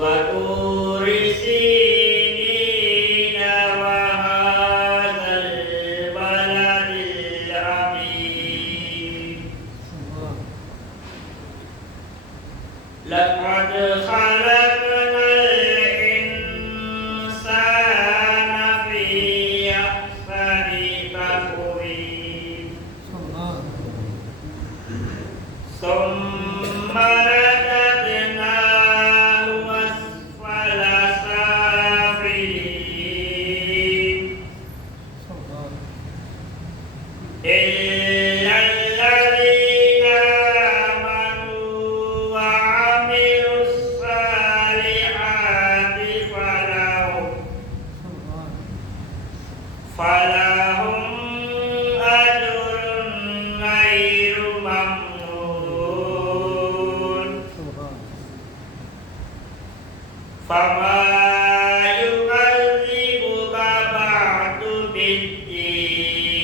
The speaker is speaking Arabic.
وطور سينين وهذا البلد العظيم لقد خلقنا الإنسان في أحسن تقويم ثم رددناه أسفل سافلين إلا الذين آمنوا وعملوا الصالحات فلهم أجر غير ممنون فما يكذبك بعد بالدين